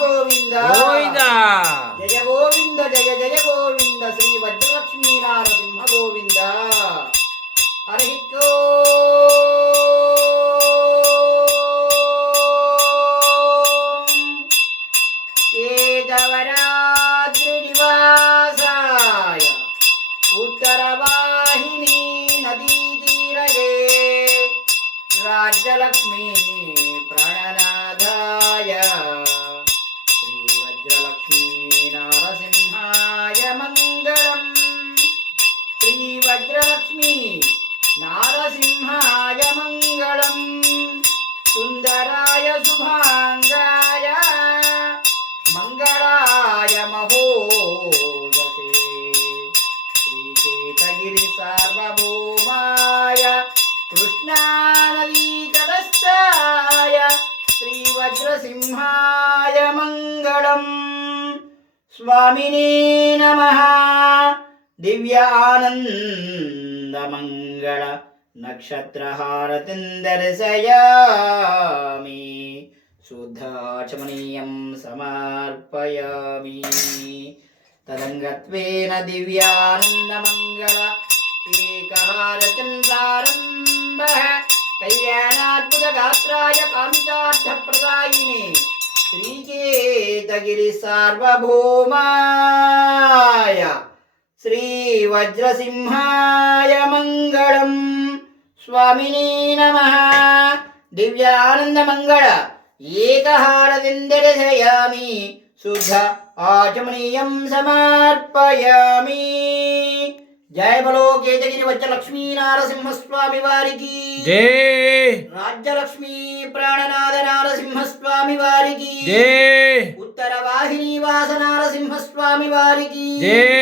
గోవింద గోవింద జయ గోవింద జయ జయ గోవింద శ్రీ వజ్రలక్ష్మీ నారసింహ గోవింద హరి కేశవరాద్రినివాసాయ ఉత్తరవాహిని నదీ తీరగే రాజ్యలక్ష్మీ ప్రాణనాథాయ శ్రీ వజ్రలక్ష్మీ నారసింహాయ మంగళం శ్రీ వజ్రలక్ష్మీ నారసింహాయ మంగళం సుందరాయ శుభాంగాయ మంగళాయ మహోదసే శ్రీకేతగిరి సార్వభౌమాయ కృష్ణానదీ తటస్థాయ శ్రీ వజ్రసింహాయ మంగళం స్వామినే నమః దివ్యానందమంగళ నక్షత్రహారతిం దర్శయామి శుద్ధాచమనీయం సమర్పయామి తదంగత్వేన దివ్యానందమంగళ ఏకహారతిం ప్రారంభః కళ్యాణాద్భుతగాత్రాయ కామితార్థప్రదాయినే శ్రీకేతగిరి సార్వభౌమాయ శ్రీ వజ్రసింహాయ మంగళం స్వామినే నమః దివ్యానందమంగళ ఏకహారతిం దర్శయామి శుద్ధ ఆచమనీయం సమర్పయామి జయ బలో కేతగిరి వజ్రలక్ష్మీ నారసింహస్వామి వారికి జై రాజ్యలక్ష్మీ ప్రాణనాథ నారసింహస్వామి వారికి జై ఉత్తర వాహిని వాస నారసింహస్వామి వారికి జై